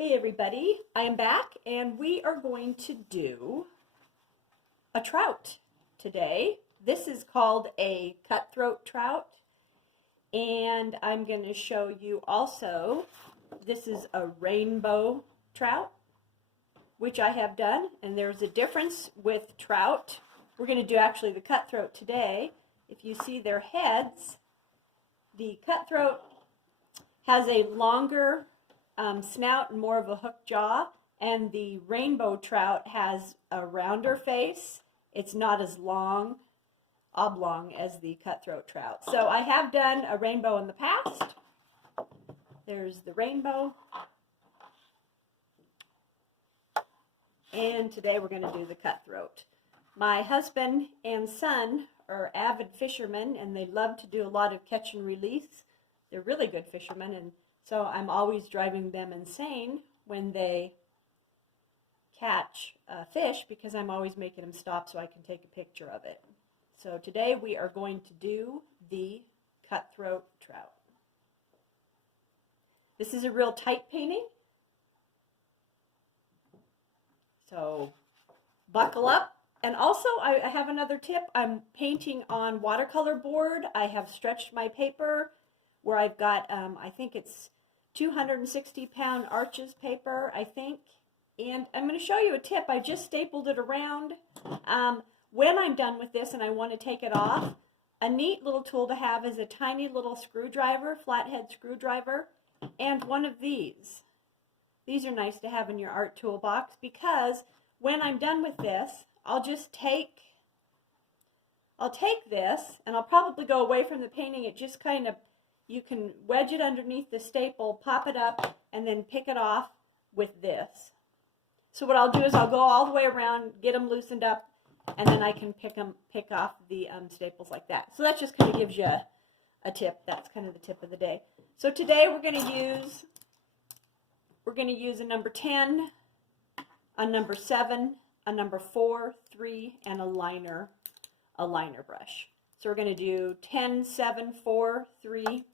Hey everybody, I am back and we are going to do a trout today. This is called a cutthroat trout, and I'm going to show you also, this is a rainbow trout, which I have done, and there's a difference with trout. We're going to do actually the cutthroat today. If you see their heads, the cutthroat has a longer snout and more of a hooked jaw, and the rainbow trout has a rounder face. It's not as long, oblong as the cutthroat trout. So I have done a rainbow in the past. There's the rainbow. And today we're going to do the cutthroat. My husband and son are avid fishermen, and they love to do a lot of catch and release. They're really good fishermen, and so I'm always driving them insane when they catch fish, because I'm always making them stop so I can take a picture of it. So today we are going to do the cutthroat trout. This is a real tight painting, so buckle up. And also I have another tip. I'm painting on watercolor board. I have stretched my paper where I've got, I think it's 260-pound Arches paper, I think. And I'm going to show you a tip. I just stapled it around. When I'm done with this and I want to take it off, a neat little tool to have is a tiny little screwdriver, flathead screwdriver, and one of these. These are nice to have in your art toolbox, because when I'm done with this, I'll take this, and I'll probably go away from the painting. It just kind of, you can wedge it underneath the staple, pop it up, and then pick it off with this. So what I'll do is I'll go all the way around, get them loosened up, and then I can pick off the staples like that. So that just kind of gives you a tip. That's kind of the tip of the day. So today we're going to use a number 10, a number 7, a number 4, 3, and a liner brush. So we're going to do 10, 7, 4, 3.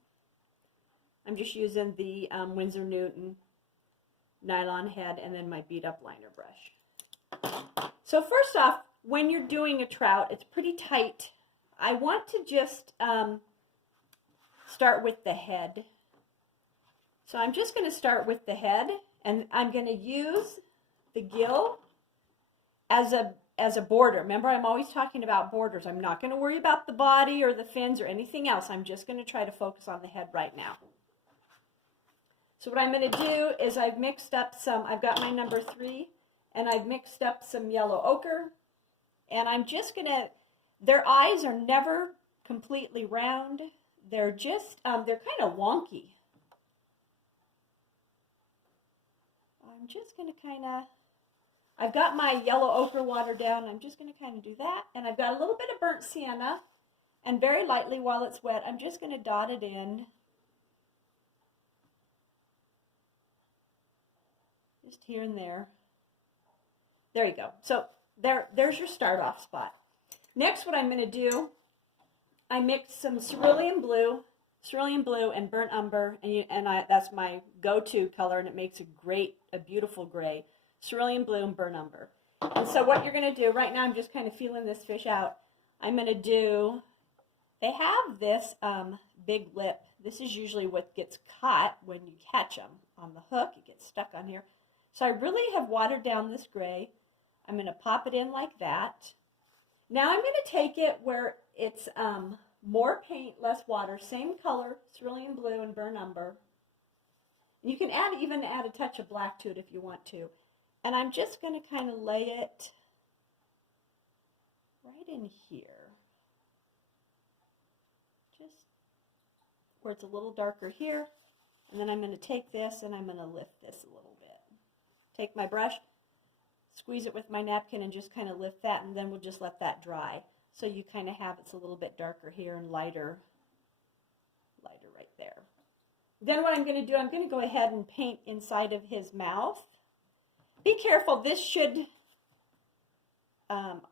I'm just using the Winsor Newton nylon head and then my beat up liner brush. So first off, when you're doing a trout, it's pretty tight. I want to just start with the head. So I'm just going to start with the head, and I'm going to use the gill as a border. Remember, I'm always talking about borders. I'm not going to worry about the body or the fins or anything else. I'm just going to try to focus on the head right now. So what I'm going to do is I've mixed up I've got my number 3, and I've mixed up some yellow ochre, and I'm just going to, their eyes are never completely round. They're just, they're kind of wonky. I'm just going to I've got my yellow ochre watered down. I'm just going to kind of do that. And I've got a little bit of burnt sienna. And very lightly while it's wet, I'm just going to dot it in. Just here and there. There you go. So there's your start off spot. Next, what I'm going to do, I mixed some cerulean blue and burnt umber. And that's my go-to color, and it makes a beautiful gray. Cerulean blue and burnt umber. And so what you're going to do, right now I'm just kind of feeling this fish out. I'm going to do, they have this big lip. This is usually what gets caught when you catch them on the hook. It gets stuck on here. So I really have watered down this gray. I'm going to pop it in like that. Now I'm going to take it where it's more paint, less water, same color, cerulean blue and burnt umber. And you can even add a touch of black to it if you want to. And I'm just going to kind of lay it right in here. Just where it's a little darker here. And then I'm going to take this and I'm going to lift this a little bit. Take my brush, squeeze it with my napkin, and just kind of lift that, and then we'll just let that dry. So you kind of have it's a little bit darker here and lighter right there. Then what I'm going to do, I'm going to go ahead and paint inside of his mouth. Be careful, this should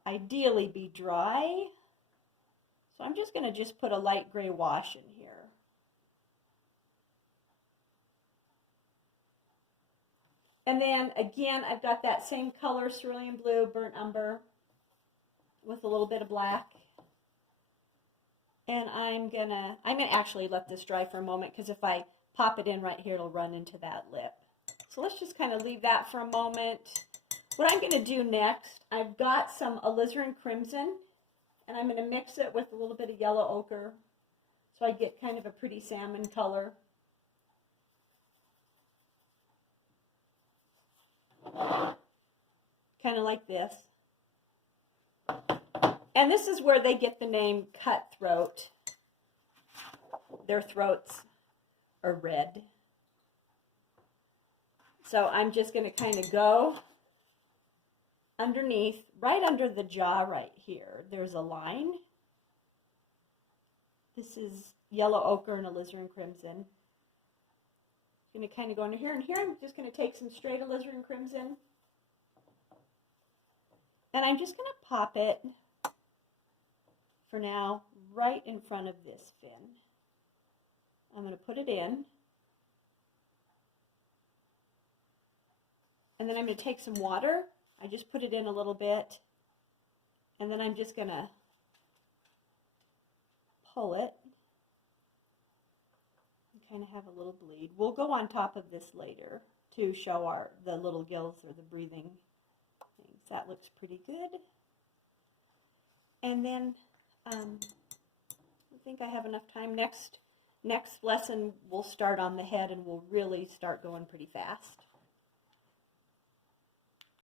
ideally be dry. So I'm just going to put a light gray wash in here. And then again, I've got that same color, cerulean blue, burnt umber, with a little bit of black. And I'm gonna actually let this dry for a moment, because if I pop it in right here, it'll run into that lip. So let's just kind of leave that for a moment. What I'm gonna do next, I've got some alizarin crimson, and I'm gonna mix it with a little bit of yellow ochre, so I get kind of a pretty salmon color. Kind of like this. And this is where they get the name Cutthroat. Their throats are red. So I'm just going to kind of go underneath, right under the jaw right here. There's a line. This is yellow ochre and alizarin crimson. I'm going to kind of go under here. And here I'm just going to take some straight alizarin crimson. And I'm just going to pop it, for now, right in front of this fin. I'm going to put it in. And then I'm going to take some water. I just put it in a little bit. And then I'm just going to pull it. And kind of have a little bleed. We'll go on top of this later to show the little gills or the breathing things. That looks pretty good. And then I think I have enough time. Next lesson we'll start on the head, and we'll really start going pretty fast.